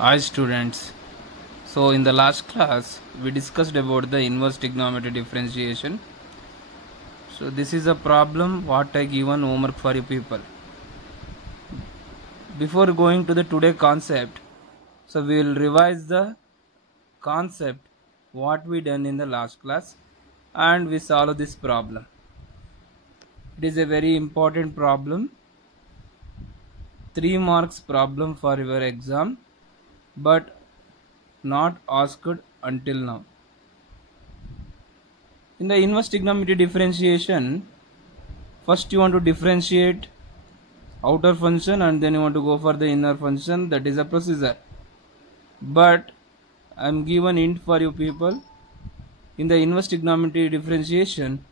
Hi students. So in the last class we discussed about the inverse trigonometry differentiation. So this is a problem what I given homework for you people. Before going to the today concept, so we will revise the concept what we done in the last class and we solve this problem. It is a very important problem. 3 marks problem for your exam, but not asked until now. In the inverse trigonometry differentiation, first you want to differentiate outer function and then you want to go for the inner function. That is a procedure. But I am given hint for you people. In the inverse trigonometry differentiation,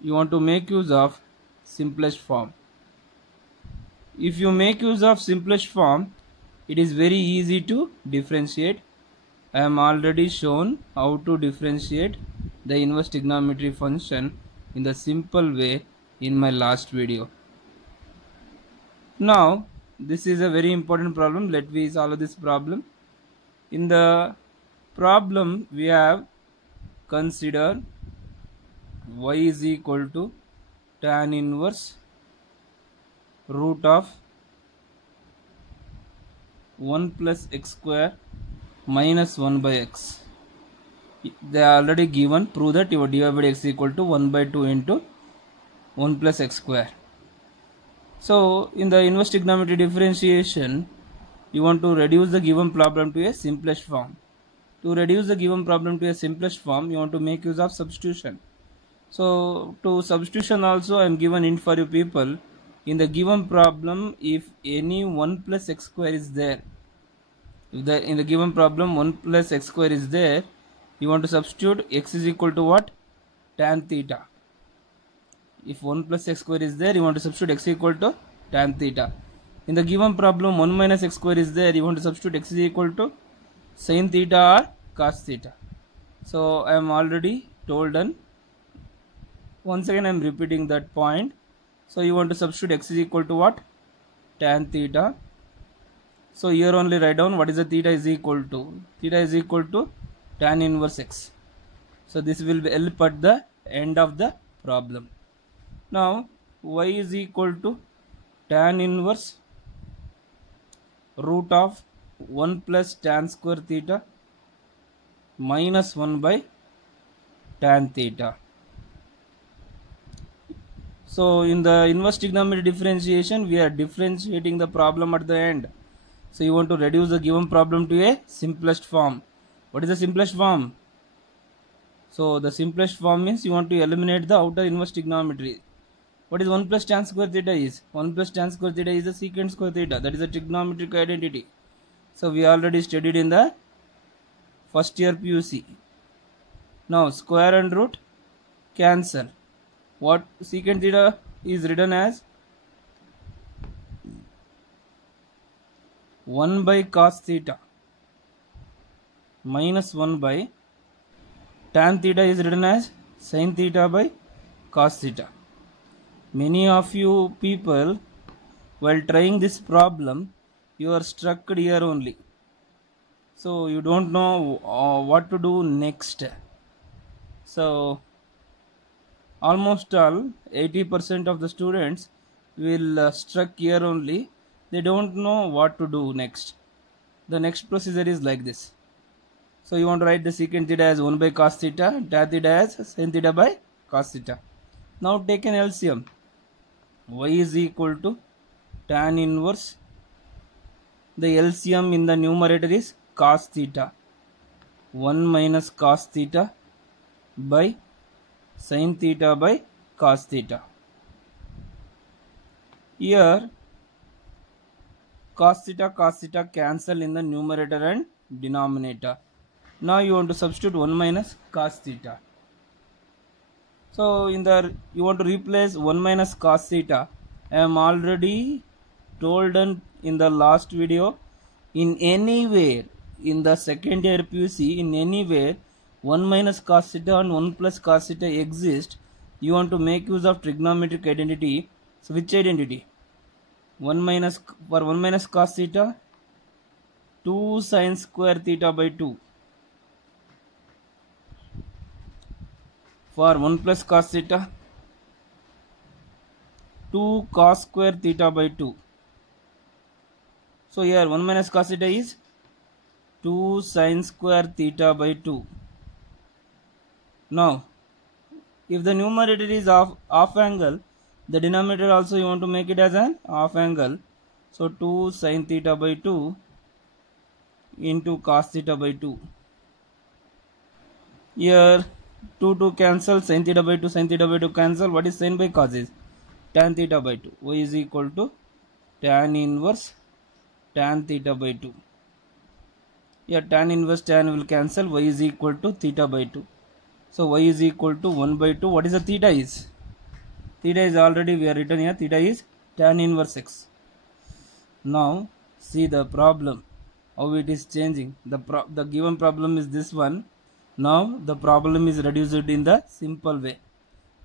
you want to make use of simplest form. If you make use of simplest form, it is very easy to differentiate. I am already shown how to differentiate the inverse trigonometry function in the simple way in my last video. Now this is a very important problem. Let me solve this problem. In the problem we have consider y is equal to tan inverse root of 1 plus x square minus 1 by x. They are already given. Prove that your dy by x equal to 1 by 2 into 1 plus x square. So in the inverse trigonometry differentiation, you want to reduce the given problem to a simplest form. To reduce the given problem to a simplest form, you want to make use of substitution. So to substitution also I am given hint for you people. In the given problem, if any 1 plus x square is there, if in the given problem 1 plus x square is there, you want to substitute x is equal to what? Tan theta. If 1 plus x square is there, you want to substitute x equal to tan theta. In the given problem 1 minus x square is there, you want to substitute x is equal to sin theta or cos theta. So I am already told, and once again I am repeating that point. So you want to substitute x is equal to what? Tan theta. So here only write down what is the theta is equal to. Theta is equal to tan inverse x. So this will help at the end of the problem. Now y is equal to tan inverse root of 1 plus tan square theta minus 1 by tan theta. So in the inverse trigonometry differentiation, we are differentiating the problem at the end. So you want to reduce the given problem to a simplest form. What is the simplest form? So the simplest form means you want to eliminate the outer inverse trigonometry. What is 1 plus tan square theta is? 1 plus tan square theta is the secant square theta. That is a trigonometric identity. So we already studied in the first year PUC. Now square and root cancel. What secant theta is written as 1 by cos theta minus 1 by tan theta is written as sin theta by cos theta. Many of you people, while trying this problem, you are stuck here only. So you don't know what to do next. So almost all 80% of the students will stuck here only. They don't know what to do next. The next procedure is like this. So you want to write the secant theta as 1 by cos theta, tan theta as sin theta by cos theta. Now take an LCM. Y is equal to tan inverse. The LCM in the numerator is cos theta. 1 minus cos theta by sin theta by cos theta. Here cos theta cancel in the numerator and denominator. Now you want to substitute 1 minus cos theta. So in the you want to replace 1 minus cos theta. I am already told in the last video, in anywhere in the second year PUC, in anywhere 1 minus cos theta and 1 plus cos theta exist, you want to make use of trigonometric identity. So which identity? 1 minus cos theta, 2 sine square theta by 2. For 1 plus cos theta, 2 cos square theta by 2. So here 1 minus cos theta is 2 sine square theta by 2. Now, if the numerator is half angle, the denominator also you want to make it as an half angle. So 2 sine theta by 2 into cos theta by 2. Here 2 cancel, sin theta by 2, sin theta by 2 cancel. What is sin by cos is tan theta by 2. Y is equal to tan inverse tan theta by 2. Here tan inverse tan will cancel. Y is equal to theta by 2. So y is equal to 1 by 2. What is the theta is? Theta is already we are written here. Theta is tan inverse x. Now see the problem, how it is changing. The given problem is this one. Now the problem is reduced in the simple way.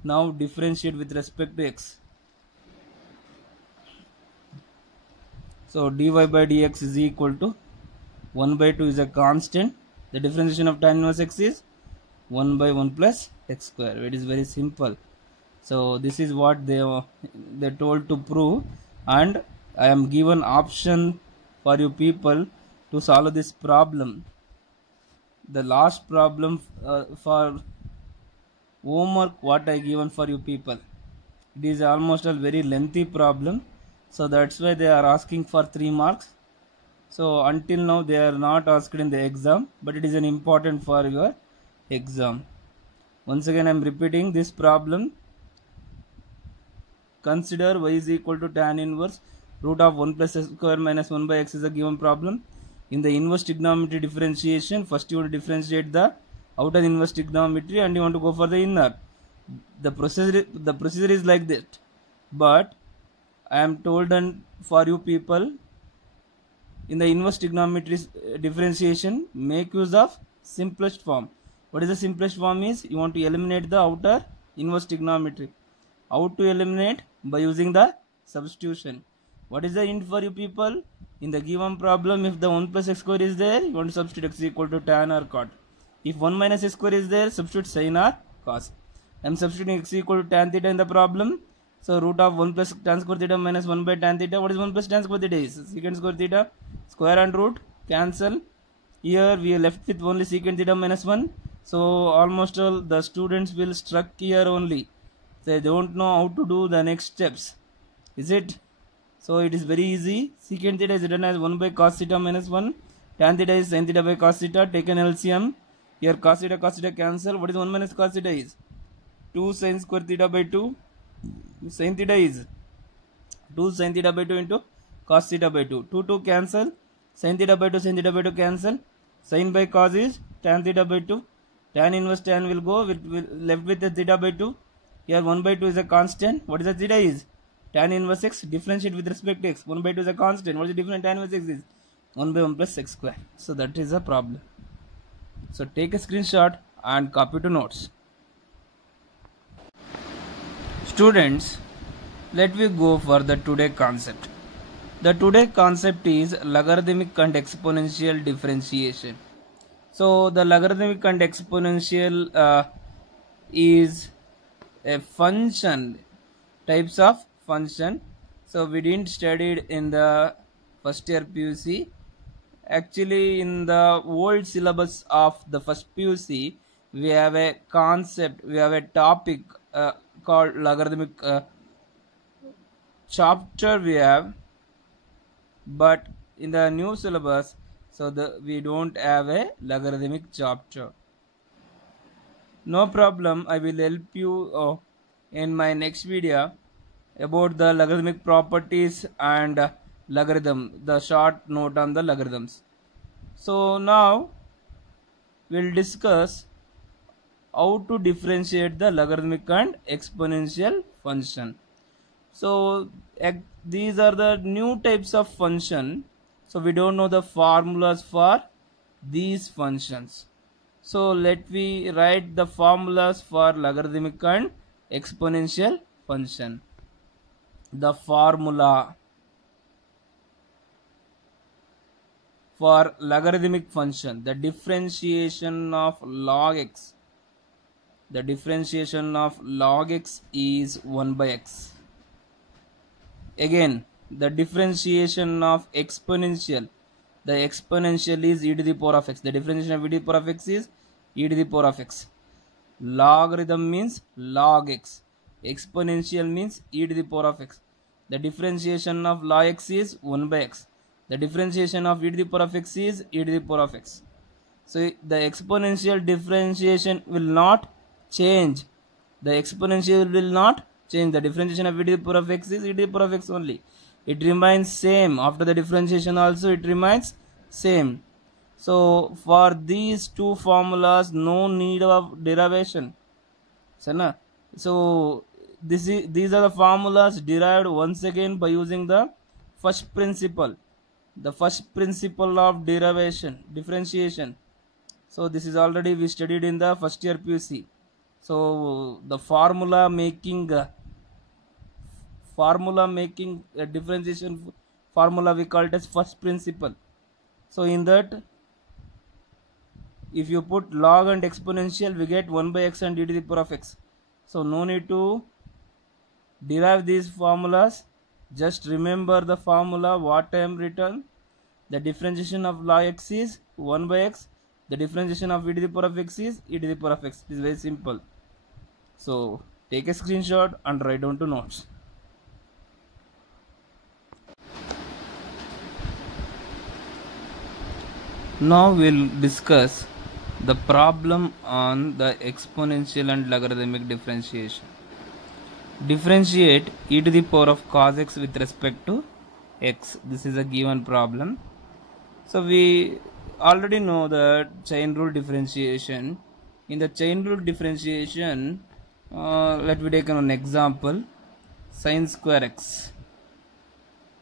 Now differentiate with respect to x. So dy by dx is equal to 1 by 2 is a constant. The differentiation of tan inverse x is 1 by 1 plus x square. It is very simple. So this is what they told to prove, and I am given option for you people to solve this problem. The last problem for homework what I given for you people. It is almost a very lengthy problem, so that's why they are asking for 3 marks. So until now they are not asked in the exam, but it is an important for your exam. Once again I am repeating this problem. Consider y is equal to tan inverse root of 1 plus x square minus 1 by x is a given problem. In the inverse trigonometry differentiation, first you want to differentiate the outer inverse trigonometry and you want to go for the inner. The procedure is like that, but I am told and for you people, in the inverse trigonometry differentiation, make use of simplest form. What is the simplest form is? You want to eliminate the outer inverse trigonometry. How to eliminate? By using the substitution. What is the hint for you people? In the given problem, if the 1 plus x square is there, you want to substitute x equal to tan or cot. If 1 minus x square is there, substitute sin or cos. I am substituting x equal to tan theta in the problem. So root of 1 plus tan square theta minus 1 by tan theta. What is 1 plus tan square theta is? Secant square theta. Square and root cancel. Here we are left with only secant theta minus 1. So almost all the students will struck here only. They don't know how to do the next steps. Is it? So it is very easy. Secant theta is written as 1 by cos theta minus 1. Tan theta is sin theta by cos theta. Taken LCM. Here cos theta cancel. What is 1 minus cos theta is? 2 sin square theta by 2. Sin theta is 2 sin theta by 2 into cos theta by 2. 2 cancel. Sin theta by 2 cancel. Sin by cos is tan theta by 2. Tan inverse tan will go left with the theta by 2. Here 1 by 2 is a constant. What is the theta is? Tan inverse x. Differentiate with respect to x. 1 by 2 is a constant. What is the difference? Tan inverse x is 1 by 1 plus x square. So that is the problem. So take a screenshot and copy to notes. Students, let me go for the today concept. The today concept is logarithmic and exponential differentiation. So the logarithmic and exponential is a function, types of function. So we didn't study it in the first year PUC. Actually in the old syllabus of the first PUC, we have a concept, we have a topic called logarithmic chapter we have, but in the new syllabus, so we don't have a logarithmic chapter. No problem, I will help you in my next video about the logarithmic properties and logarithm, the short note on the logarithms. So now we'll discuss how to differentiate the logarithmic and exponential function. So these are the new types of function. So we don't know the formulas for these functions. So let me write the formulas for logarithmic and exponential function. The formula For logarithmic function, the differentiation of log x, the differentiation of log x is 1 by x. Again, the differentiation of exponential, the exponential is e to the power of x. The differentiation of e to the power of x is e to the power of x. Logarithm means log x. Exponential means e to the power of x. The differentiation of log x is 1 by x. The differentiation of e to the power of x is e to the power of x. So the exponential differentiation will not change. The exponential will not change. The differentiation of e to the power of x is e to the power of x only. It remains same. After the differentiation also it remains same. So for these two formulas no need of derivation. So these are the formulas derived once again by using the first principle. The first principle of differentiation. So this is already we studied in the first year PUC. So the formula making differentiation formula we call it as first principle. So in that, if you put log and exponential, we get 1 by x and e to the power of x. So no need to derive these formulas. Just remember the formula what I am written. The differentiation of log x is 1 by x. The differentiation of e to the power of x is e to the power of x. It is very simple. So take a screenshot and write down to notes. Now we'll discuss the problem on the exponential and logarithmic differentiation. Differentiate e to the power of cos x with respect to x. This is a given problem. So we already know the chain rule differentiation. In the chain rule differentiation, let me take an example, sin square x.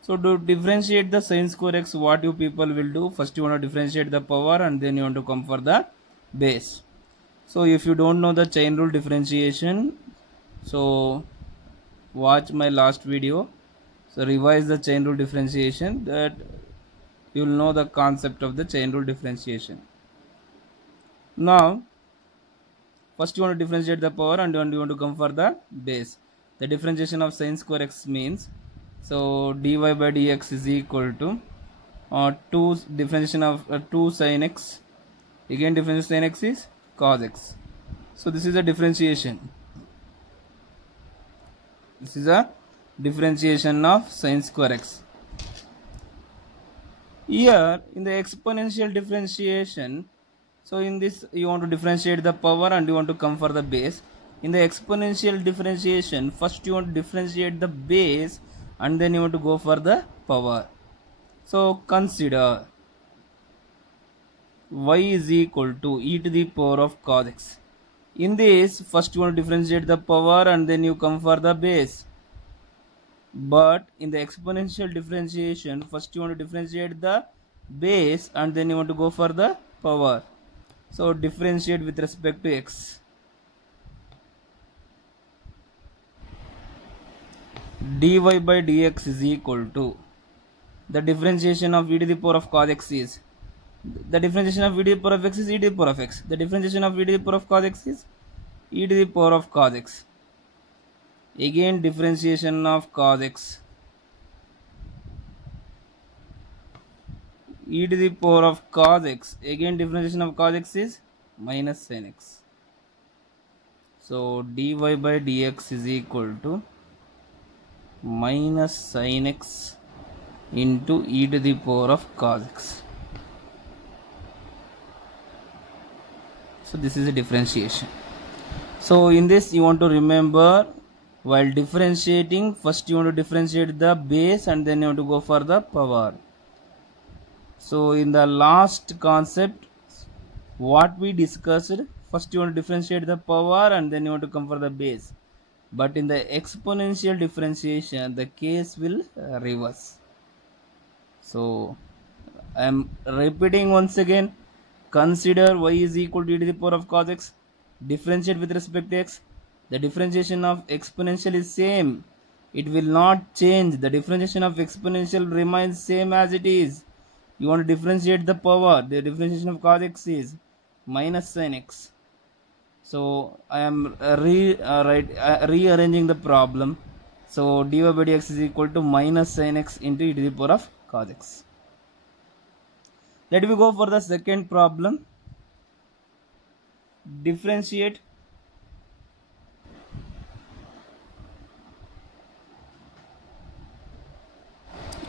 So to differentiate the sin square x, what you people will do, first you want to differentiate the power and then you want to come for the base. So if you don't know the chain rule differentiation, so watch my last video. So revise the chain rule differentiation, that you will know the concept of the chain rule differentiation. Now first you want to differentiate the power and then you want to come for the base. The differentiation of sin square x means, so dy by dx is equal to 2 differentiation of 2 sin x. Again differentiation sin x is cos x. So this is a differentiation. This is a differentiation of sin square x. Here in the exponential differentiation, so in this you want to differentiate the power and you want to come for the base. In the exponential differentiation, first you want to differentiate the base and then you want to go for the power. So consider y is equal to e to the power of cos x. In this, first you want to differentiate the power and then you come for the base. But in the exponential differentiation, first you want to differentiate the base and then you want to go for the power. So differentiate with respect to x. dy by dx is equal to, the differentiation of e to the power of cos x is, the differentiation of e to the power of x is e to the power of x. The differentiation of e to the power of cos x is e to the power of cos x. Again differentiation of cos x, e to the power of cos x. Again differentiation of cos x is minus sin x. So dy by dx is equal to minus sin x into e to the power of cos x. So this is a differentiation. So in this you want to remember, while differentiating, first you want to differentiate the base and then you want to go for the power. So in the last concept what we discussed, first you want to differentiate the power and then you want to come for the base. But in the exponential differentiation the case will reverse. So I am repeating once again, consider y is equal to e to the power of cos x, differentiate with respect to x. The differentiation of exponential is same, it will not change. The differentiation of exponential remains same as it is. You want to differentiate the power. The differentiation of cos x is minus sin x. So I am rearranging the problem. So dy by dx is equal to minus sin x into e to the power of cos x. Let me go for the second problem. Differentiate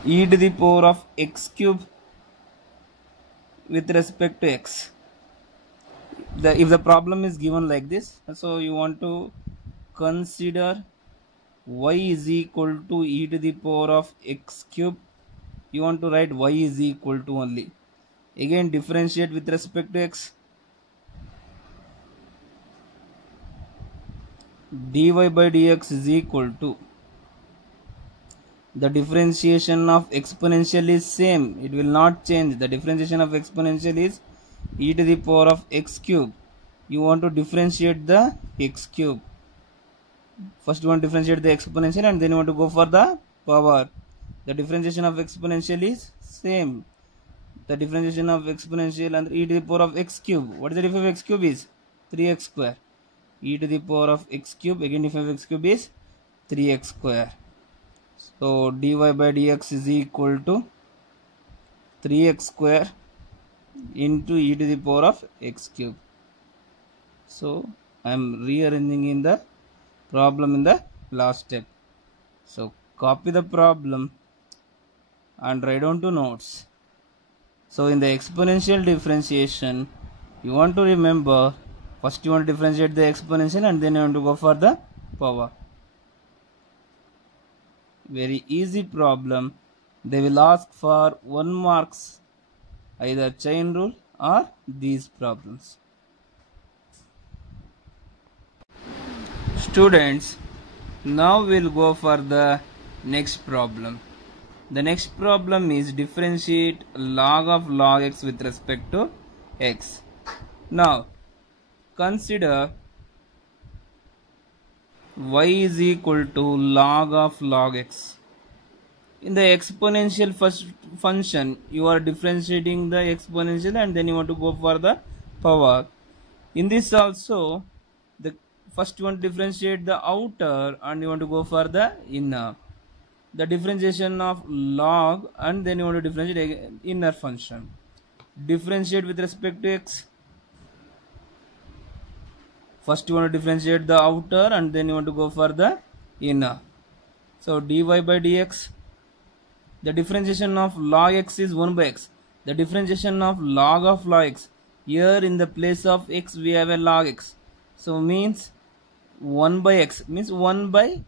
e to the power of x cube with respect to x. If the problem is given like this, so you want to consider y is equal to e to the power of x cube. You want to write y is equal to only. Again differentiate with respect to x. Dy by dx is equal to, the differentiation of exponential is same, it will not change. The differentiation of exponential is e to the power of x cube. You want to differentiate the x cube. First you want to differentiate the exponential and then you want to go for the power. The differentiation of exponential is same. The differentiation of exponential and e to the power of x cube. What is the difference of x cube is 3x square. E to the power of x cube, again difference of x cube is 3x square. So dy by dx is equal to 3x square into e to the power of x cube. So I am rearranging in the problem in the last step. So copy the problem and write down to notes. So in the exponential differentiation, you want to remember, first you want to differentiate the exponential and then you want to go for the power. Very easy problem. They will ask for 1 marks, either chain rule or these problems. Students, now we'll go for the next problem. The next problem is differentiate log of log x with respect to x. Now consider y is equal to log of log x. In the exponential first function, you are differentiating the exponential and then you want to go for the power. In this also, the first you want to differentiate the outer and you want to go for the inner. The differentiation of log and then you want to differentiate inner function. Differentiate with respect to x. First you want to differentiate the outer and then you want to go for the inner. So dy by dx, the differentiation of log x is 1 by x. The differentiation of log x, here in the place of x we have a log x. So means 1 by x, means 1 by,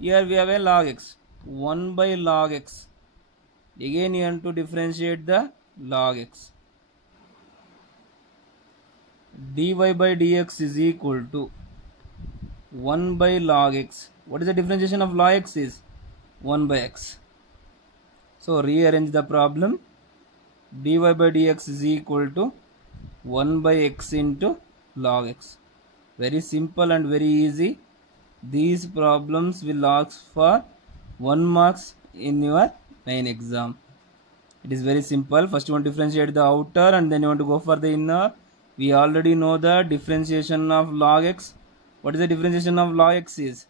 here we have a log x. 1 by log x. Again you have to differentiate the log x. Dy by dx is equal to 1 by log x. What is the differentiation of log x is 1 by x. So rearrange the problem. Dy by dx is equal to 1 by x into log x. Very simple and very easy. These problems will ask for 1 marks in your main exam. It is very simple. First you want to differentiate the outer and then you want to go for the inner. We already know the differentiation of log x. What is the differentiation of log x is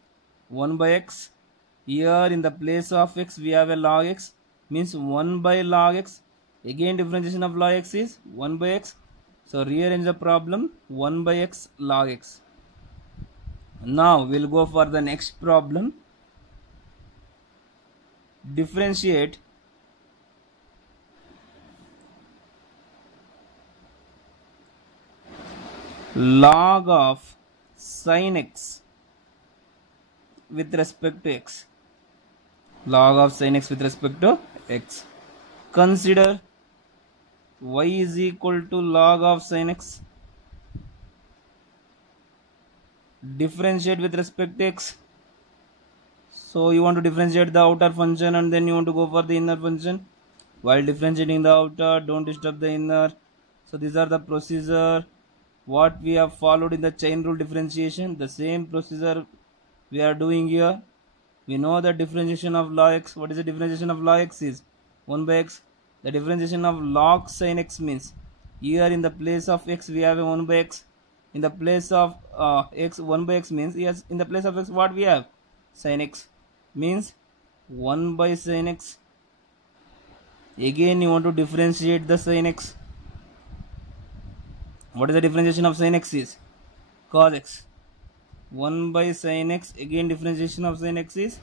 1 by x. Here in the place of x we have a log x, means 1 by log x. Again differentiation of log x is 1 by x. So rearrange the problem, 1 by x log x. Now we'll go for the next problem. Differentiate log of sin x with respect to x. Log of sin x with respect to x. Consider y is equal to log of sin x. Differentiate with respect to x. So you want to differentiate the outer function and then you want to go for the inner function. While differentiating the outer, don't disturb the inner. So these are the procedure what we have followed in the chain rule differentiation. The same procedure we are doing here. We know the differentiation of log x. What is the differentiation of log x is 1 by x. The differentiation of log sin x means here in the place of x we have a 1 by x. In the place of x, 1 by x means yes, in the place of x what we have? Sin x means 1 by sin x. Again you want to differentiate the sin x. What is the differentiation of sin x is? Cos x. 1 by sin x. Again differentiation of sin x is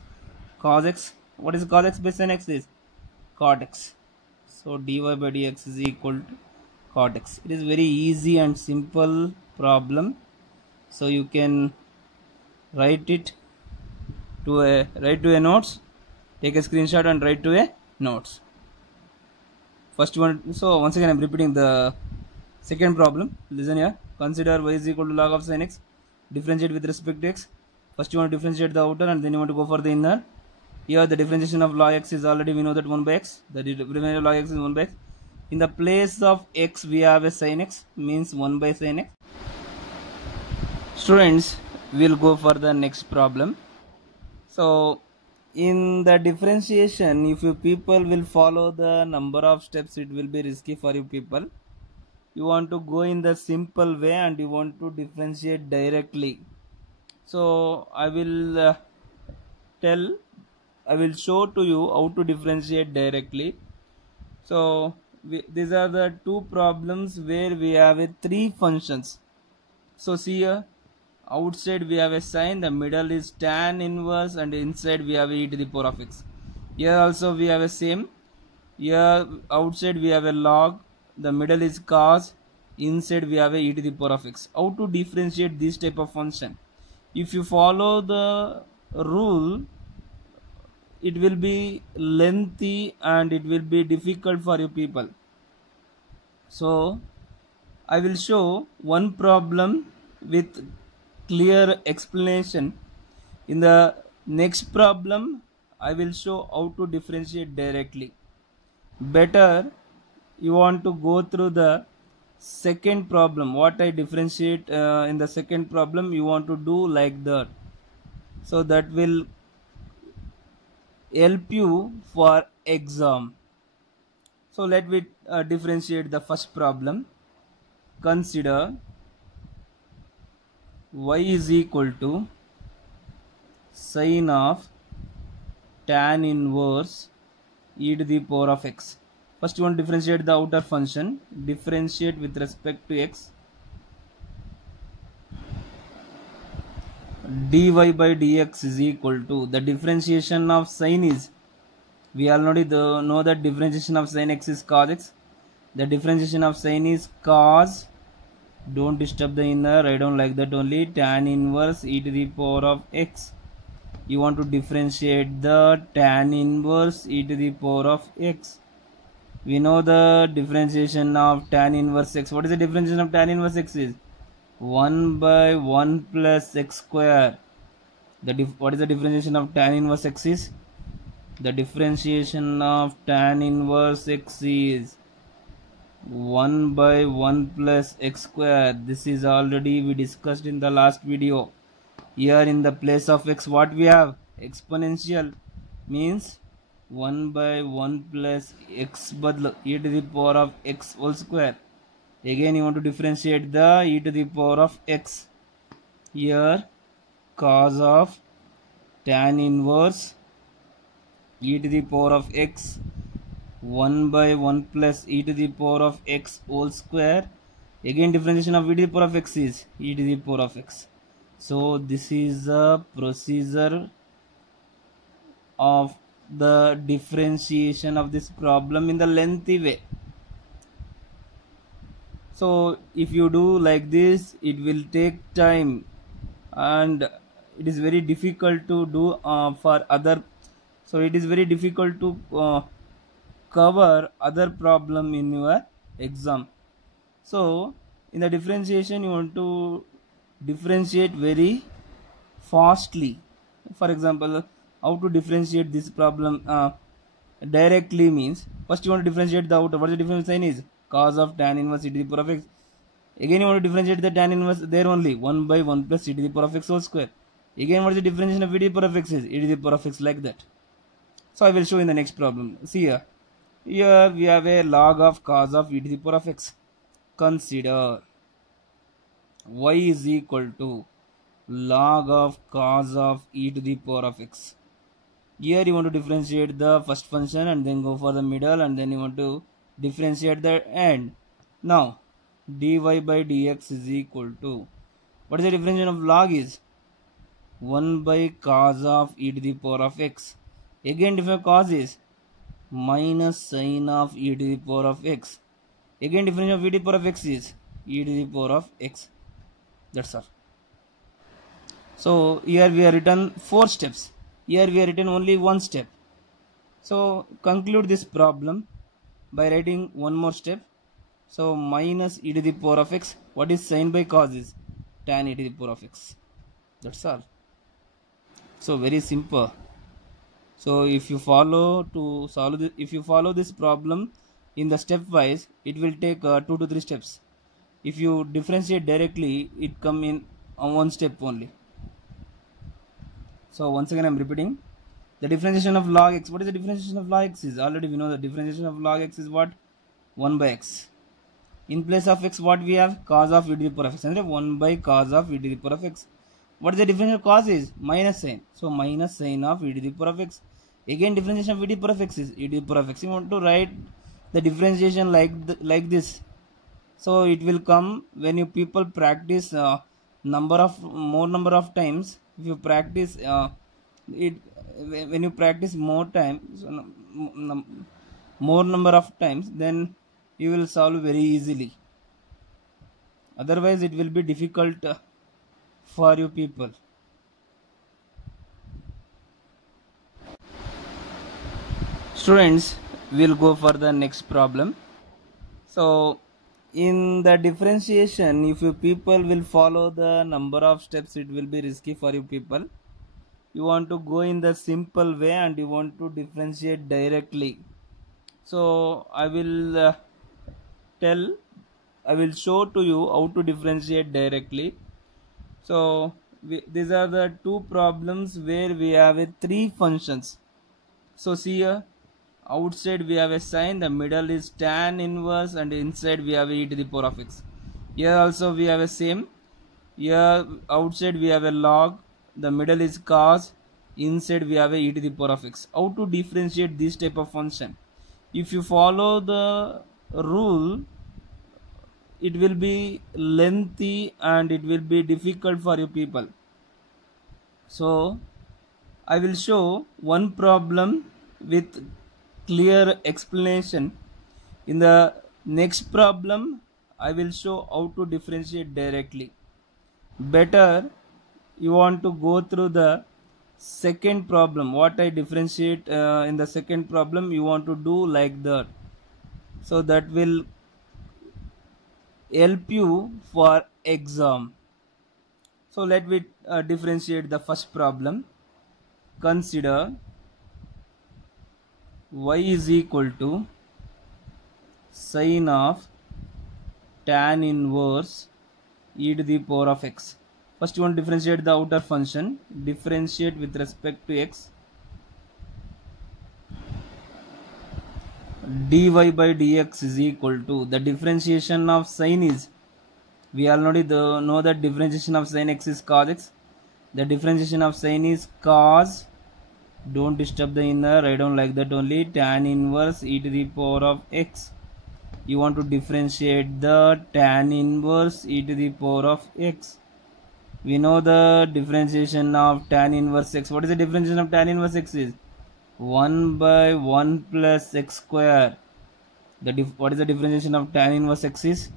cos x. What is cos x by sin x is? Cot x. So dy by dx is equal to cot x. It is very easy and simple problem. So you can write to a notes. Take a screenshot and write to a notes. First one. So once again I am repeating the second problem. Listen here. Consider y is equal to log of sin x. Differentiate with respect to x. First you want to differentiate the outer and then you want to go for the inner. Here the differentiation of log x is already we know that 1 by x. The differentiation of log x is 1 by x. In the place of x we have a sin x means 1 by sin x. Students, we will go for the next problem. So in the differentiation, if you people will follow the number of steps, it will be risky for you people. You want to go in the simple way and you want to differentiate directly. So I will show to you how to differentiate directly. So these are the two problems where we have a three functions. So see here, outside we have a sine, the middle is tan inverse, and inside we have a e to the power of x. Here also we have a same. Here outside we have a log, the middle is cos, inside we have a e to the power of x. How to differentiate this type of function? If you follow the rule, it will be lengthy and it will be difficult for you people. So I will show one problem with clear explanation. In the next problem I will show how to differentiate directly. Better you want to go through the second problem. What I differentiate in the second problem, you want to do like that. So that will help you for exam. So let me differentiate the first problem. Consider y is equal to sine of tan inverse e to the power of x. First you want to differentiate the outer function. Differentiate with respect to x. Dy by dx is equal to the differentiation of sine is, we already know that differentiation of sine x is cos x. The differentiation of sine is cos, don't disturb the inner, write down like that only, tan inverse e to the power of x. You want to differentiate the tan inverse e to the power of x. We know the differentiation of tan inverse x. What is the differentiation of tan inverse x is? 1 by 1 plus x square. What is the differentiation of tan inverse x is? The differentiation of tan inverse x is 1 by 1 plus x square. This is already we discussed in the last video. Here in the place of x what we have? Exponential means 1 by 1 plus x badal e to the power of x whole square. Again you want to differentiate the e to the power of x. Here cos of tan inverse e to the power of x 1 by 1 plus e to the power of x whole square. Again differentiation of e to the power of x is e to the power of x. So this is the procedure of the differentiation of this problem in the lengthy way. So if you do like this, it will take time and it is very difficult to do for other. So it is very difficult to cover other problem in your exam. So in the differentiation you want to differentiate very fastly. For example, how to differentiate this problem directly means, first you want to differentiate the outer. What is the difference sign is? Cos of tan inverse e to the power of x. Again you want to differentiate the tan inverse there only, 1 by 1 plus e to the power of x whole square. Again what is the differentiation of e to the power of x is? E to the power of x, like that. So I will show in the next problem. See here, Here we have a log of cos of e to the power of x. Consider y is equal to log of cos of e to the power of x. Here you want to differentiate the first function and then go for the middle, and then you want to differentiate the end. Now dy by dx is equal to, what is the differentiation of log is 1 by cos of e to the power of x. Again different cos is minus sine of e to the power of x. Again differentiation of e to the power of x is e to the power of x. That's all. So here we have written 4 steps. Here we have written only 1 step. So conclude this problem by writing one more step. So minus e to the power of x. What is sine by cos is tan e to the power of x. That's all. So very simple. So if you follow to solve this, if you follow this problem in the stepwise, it will take 2 to 3 steps. If you differentiate directly, it come in one step only. So once again I am repeating the differentiation of log x. What is the differentiation of log x is? Already we know the differentiation of log x is what? 1 by x. In place of x, what we have? Cos of e to the power of x. And 1 by cos of e to the power of x. What is the differentiation of cos is? Minus sine. So minus sine of e to the power of x. Again differentiation of e to the power of x is e to the power of x. You want to write the differentiation like this. So it will come when you people practice more number of times. If you practice when you practice more number of times, then you will solve very easily. Otherwise it will be difficult for you people. Students, we'll go for the next problem. So in the differentiation, if you people will follow the number of steps, it will be risky for you people. You want to go in the simple way and you want to differentiate directly. So I will show to you how to differentiate directly. So these are the 2 problems where we have 3 functions. So see here, outside we have a sine, the middle is tan inverse, and inside we have e to the power of x. Here also we have a same. Here outside we have a log, the middle is cos, inside we have a e to the power of x. How to differentiate this type of function? If you follow the rule, it will be lengthy and it will be difficult for you people. So I will show one problem with clear explanation. In the next problem I will show how to differentiate directly. Better you want to go through the second problem. What I differentiate in the second problem, you want to do like that. So that will help you for exam. So let me differentiate the first problem. Consider y is equal to sine of tan inverse e to the power of x. First you want to differentiate the outer function. Differentiate with respect to x. Dy by dx is equal to, the differentiation of sine is, we already know that differentiation of sine x is cos x. The differentiation of sine is cos, don't disturb the inner, write down like that only, tan inverse e to the power of x. You want to differentiate the tan inverse e to the power of x. We know the differentiation of tan inverse x. What is the differentiation of tan inverse x is? 1 by 1 plus x square. What is the differentiation of tan inverse x is?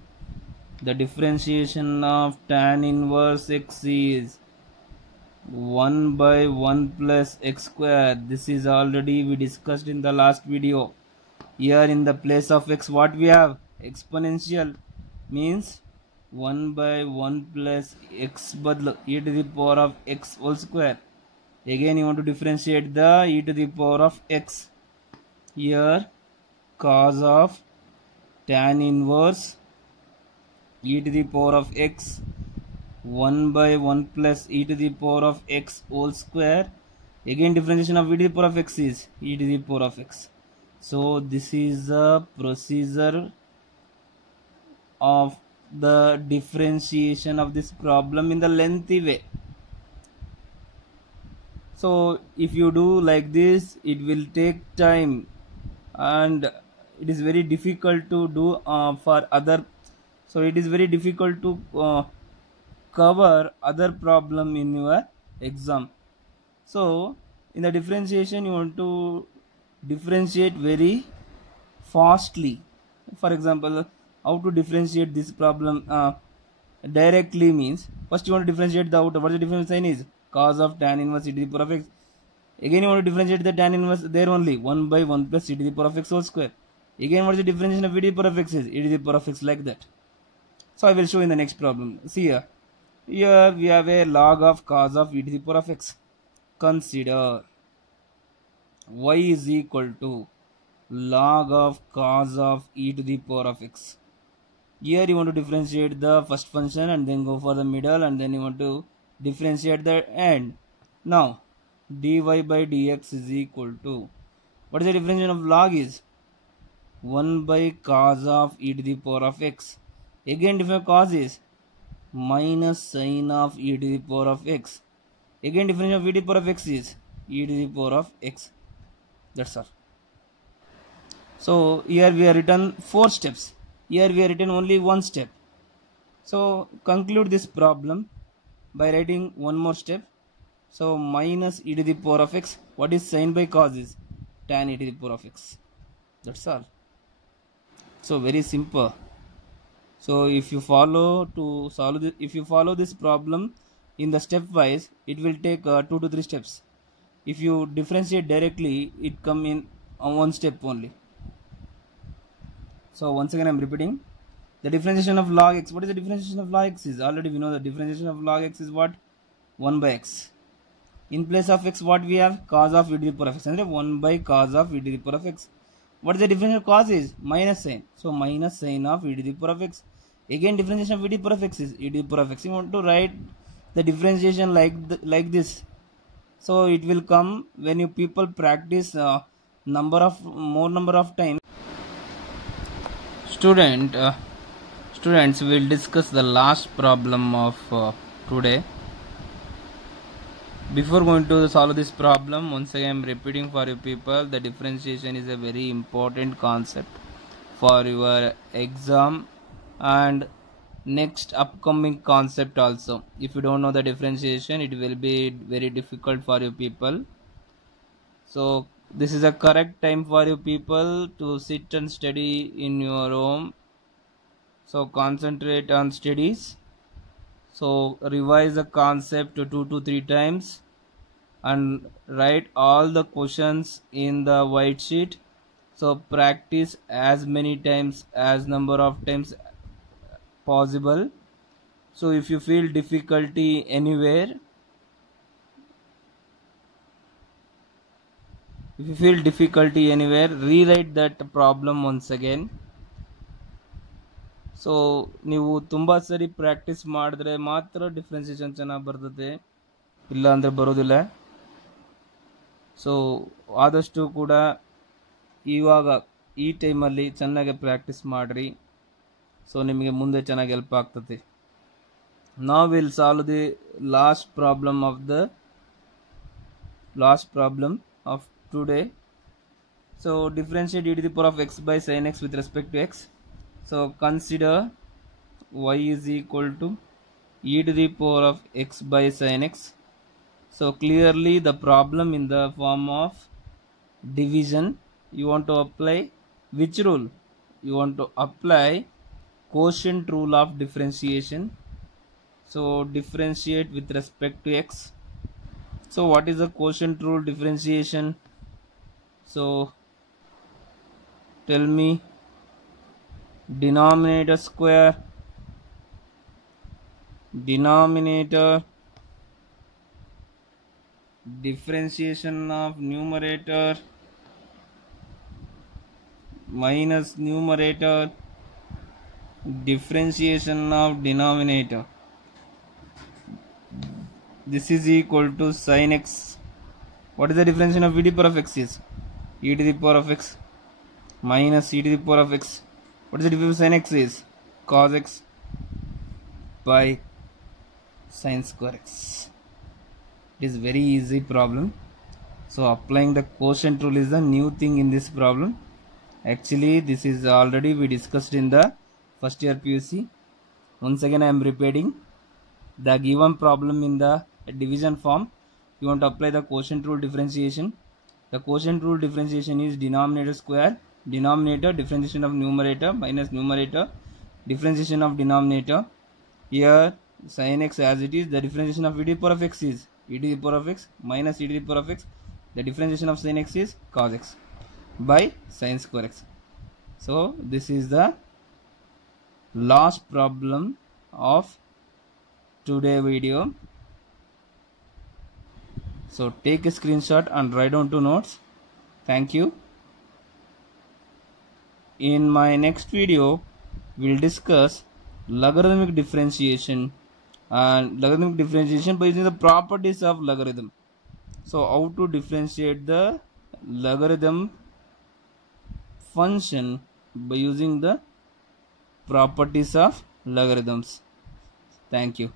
The differentiation of tan inverse x is 1 by 1 plus x square. This is already we discussed in the last video. Here in the place of x, what we have? Exponential, means 1 by 1 plus x badlu e to the power of x whole square. Again you want to differentiate the e to the power of x. Here cos of tan inverse e to the power of x 1 by 1 plus e to the power of x whole square. Again differentiation of e to the power of x is e to the power of x. So this is a procedure of the differentiation of this problem in the lengthy way. So if you do like this, it will take time and it is very difficult to do for other. So it is very difficult to cover other problem in your exam. So in the differentiation, you want to differentiate very fastly. For example, how to differentiate this problem directly means, first you want to differentiate the outer. What the difference sign is? Cos of tan inverse e to the power of x. Again you want to differentiate the tan inverse there only, 1 by 1 plus e to the power of x whole square. Again what is the differentiation of e to the power of x is? E to the power of x, like that. So I will show in the next problem. See here. Here we have a log of cos of e to the power of x. Consider y is equal to log of cos of e to the power of x. Here you want to differentiate the first function and then go for the middle, and then you want to differentiate the end. Now dy by dx is equal to, what is the differentiation of log is? 1 by cos of e to the power of x. Again differentiation of cos is minus sin of e to the power of x. Again differentiation of e to the power of x is e to the power of x. That's all. So here we have written 4 steps. Here we have written only 1 step. So conclude this problem by writing one more step. So minus e to the power of x. What is sin by cos is tan e to the power of x. That's all. So very simple. So if you follow to solve this, if you follow this problem in the stepwise, it will take 2 to 3 steps. If you differentiate directly, it come in on 1 step only. So once again I am repeating the differentiation of log x. What is the differentiation of log x is? Already we know the differentiation of log x is what? 1 by x. In place of x, what we have? Cos of e to the power of x. And 1 by cos of e to the power of x. What is the differentiation of cos is? Minus sin. So minus sin of e to the power of x. Again differentiation of e to the power of x is e to the power of x. You want to write the differentiation like this. So it will come when you people practice more number of times. Students will discuss the last problem of today. Before going to solve this problem, once again I am repeating for you people, the differentiation is a very important concept for your exam and next upcoming concept also. If you don't know the differentiation, it will be very difficult for you people. So this is a correct time for you people to sit and study in your home. So concentrate on studies. So revise the concept 2 to 3 times and write all the questions in the white sheet. So practice as many times as number of times possible. So if you feel difficulty anywhere, rewrite that problem once again. So ನೀವು ತುಂಬ ಸರಿ practice ಮಾಡಿದ್ರೆ ಮಾತ್ರ differentiation ಚೆನ್ನಾಗಿ ಬರ್ತದೆ, ಇಲ್ಲ ಅಂದರೆ ಬರೋದಿಲ್ಲ. ಸೊ ಆದಷ್ಟು ಕೂಡ ಇವಾಗ ಈ ಟೈಮಲ್ಲಿ ಚೆನ್ನಾಗಿ ಪ್ರಾಕ್ಟೀಸ್ ಮಾಡಿರಿ. ಸೊ ನಿಮಗೆ ಮುಂದೆ ಚೆನ್ನಾಗಿ ಹೆಲ್ಪ್ ಆಗ್ತದೆ. Now we'll solve the last problem of today. So differentiate e to the power of x by sin x with respect to x. So consider y is equal to e to the power of x by sin x. So clearly the problem in the form of division. You want to apply which rule? You want to apply quotient rule of differentiation. So differentiate with respect to x. So what is the quotient rule differentiation? So tell me. Denominator square, differentiation of numerator minus numerator, differentiation of denominator. This is equal to sin x. What is the differentiation of e to the power of x is? E to the power of x. minus e to the power of x. What is the difference sin x is? Cos x by sin square x. It is very easy problem. So applying the quotient rule is the new thing in this problem. Actually this is already we discussed in the first year PUC. Once again I am repeating. The given problem in the division form, you want to apply the quotient rule differentiation. The quotient rule differentiation is denominator square, denominator differentiation of numerator minus numerator differentiation of denominator. Here sin x as it is, the differentiation of e to the power of x is e to the power of x minus e to the power of x. The differentiation of sin x is cos x by sin square x. So this is the last problem of today video. So take a screenshot and write down to notes. Thank you. In my next video we'll discuss logarithmic differentiation and logarithmic differentiation by using the properties of logarithm. So how to differentiate the logarithm function by using the properties of logarithms. Thank you.